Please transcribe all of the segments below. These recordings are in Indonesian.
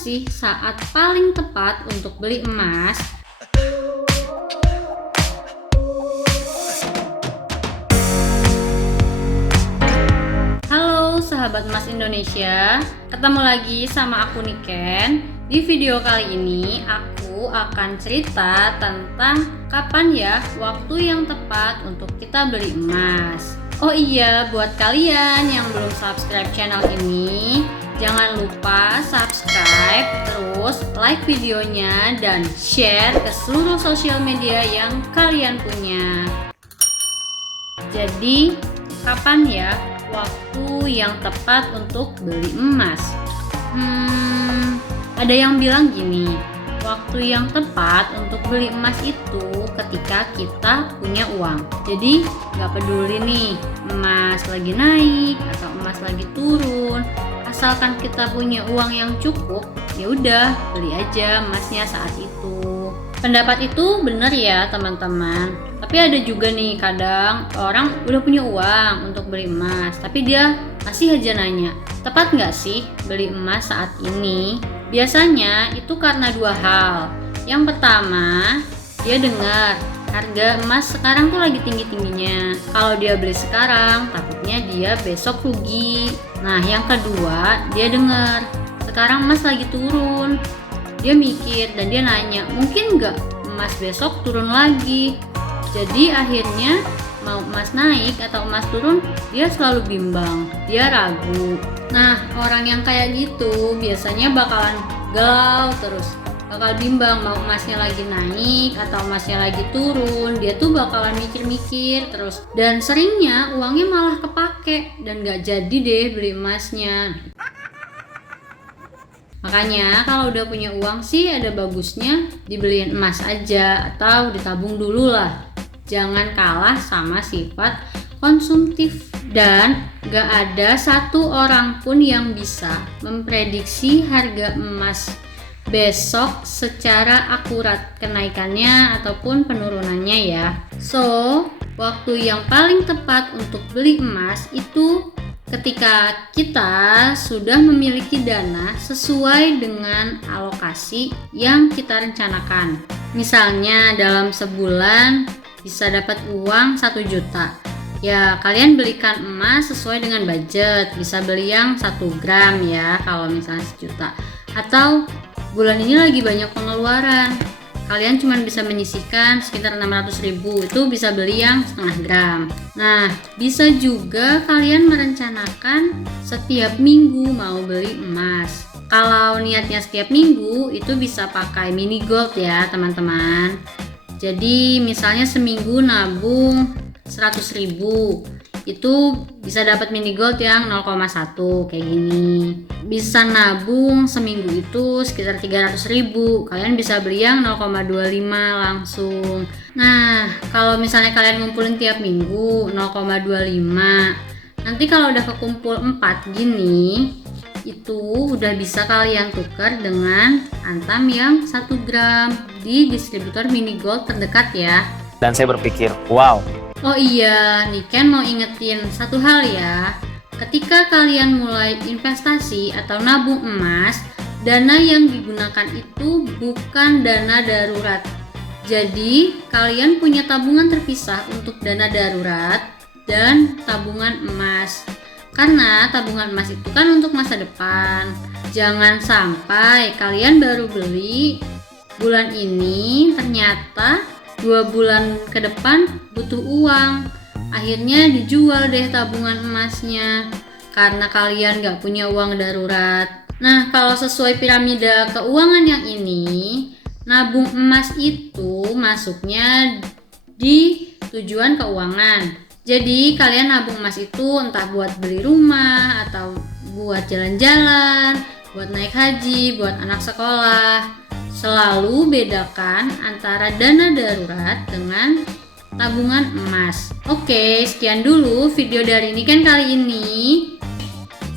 sih saat paling tepat untuk beli emas? Halo sahabat emas Indonesia, ketemu lagi sama aku Niken. Di video kali ini aku akan cerita tentang kapan ya waktu yang tepat untuk kita beli emas. Oh iya, buat kalian yang belum subscribe channel ini, jangan lupa subscribe, terus like videonya dan share ke seluruh sosial media yang kalian punya. Jadi, kapan ya waktu yang tepat untuk beli emas? Ada yang bilang gini, waktu yang tepat untuk beli emas itu ketika kita punya uang. Jadi gak peduli nih emas lagi naik atau emas lagi turun, asalkan kita punya uang yang cukup, ya udah beli aja emasnya saat itu. Pendapat itu benar ya teman-teman. Tapi ada juga nih kadang orang udah punya uang untuk beli emas, tapi dia masih aja nanya, tepat nggak sih beli emas saat ini? Biasanya itu karena dua hal. Yang pertama, dia dengar harga emas sekarang tuh lagi tinggi-tingginya. Kalau dia beli sekarang, takutnya dia besok rugi. Nah, yang kedua, dia dengar sekarang emas lagi turun. Dia mikir dan dia nanya, mungkin nggak emas besok turun lagi? Jadi akhirnya mau emas naik atau emas turun, dia selalu bimbang, dia ragu. Nah, orang yang kayak gitu biasanya bakalan galau terus, bakal bimbang mau emasnya lagi naik atau emasnya lagi turun. Dia tuh bakalan mikir-mikir terus, dan seringnya uangnya malah kepake dan gak jadi deh beli emasnya. Makanya kalau udah punya uang sih ada bagusnya dibeliin emas aja atau ditabung dulu lah. Jangan kalah sama sifat konsumtif. Dan gak ada satu orang pun yang bisa memprediksi harga emas besok secara akurat, kenaikannya ataupun penurunannya ya. So, waktu yang paling tepat untuk beli emas itu ketika kita sudah memiliki dana sesuai dengan alokasi yang kita rencanakan. Misalnya dalam sebulan bisa dapat uang 1 juta. Ya, kalian belikan emas sesuai dengan budget. Bisa beli yang 1 gram ya kalau misalnya 1 juta. Atau bulan ini lagi banyak pengeluaran, kalian cuma bisa menyisihkan sekitar 600.000, itu bisa beli yang setengah gram. Nah, bisa juga kalian merencanakan setiap minggu mau beli emas. Kalau niatnya setiap minggu, itu bisa pakai mini gold ya teman-teman. Jadi misalnya seminggu nabung 100.000, itu bisa dapat mini gold yang 0,1 kayak gini. Bisa nabung seminggu itu sekitar 300.000, kalian bisa beli yang 0,25 langsung. Nah, kalau misalnya kalian ngumpulin tiap minggu 0,25, nanti kalau udah kekumpul 4 gini, itu udah bisa kalian tukar dengan antam yang 1 gram di distributor mini gold terdekat ya. Dan saya berpikir, wow. Oh iya, Niken mau ingetin satu hal ya. Ketika kalian mulai investasi atau nabung emas, dana yang digunakan itu bukan dana darurat. Jadi, kalian punya tabungan terpisah untuk dana darurat dan tabungan emas. Karena tabungan emas itu kan untuk masa depan. Jangan sampai kalian baru beli bulan ini, ternyata 2 bulan ke depan butuh uang. Akhirnya dijual deh tabungan emasnya karena kalian gak punya uang darurat. Nah, kalau sesuai piramida keuangan yang ini, nabung emas itu masuknya di tujuan keuangan. Jadi kalian nabung emas itu entah buat beli rumah atau buat jalan-jalan, buat naik haji, buat anak sekolah. Selalu bedakan antara dana darurat dengan tabungan emas. Oke, sekian dulu video dari Niken kali ini.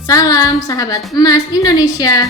Salam sahabat emas Indonesia.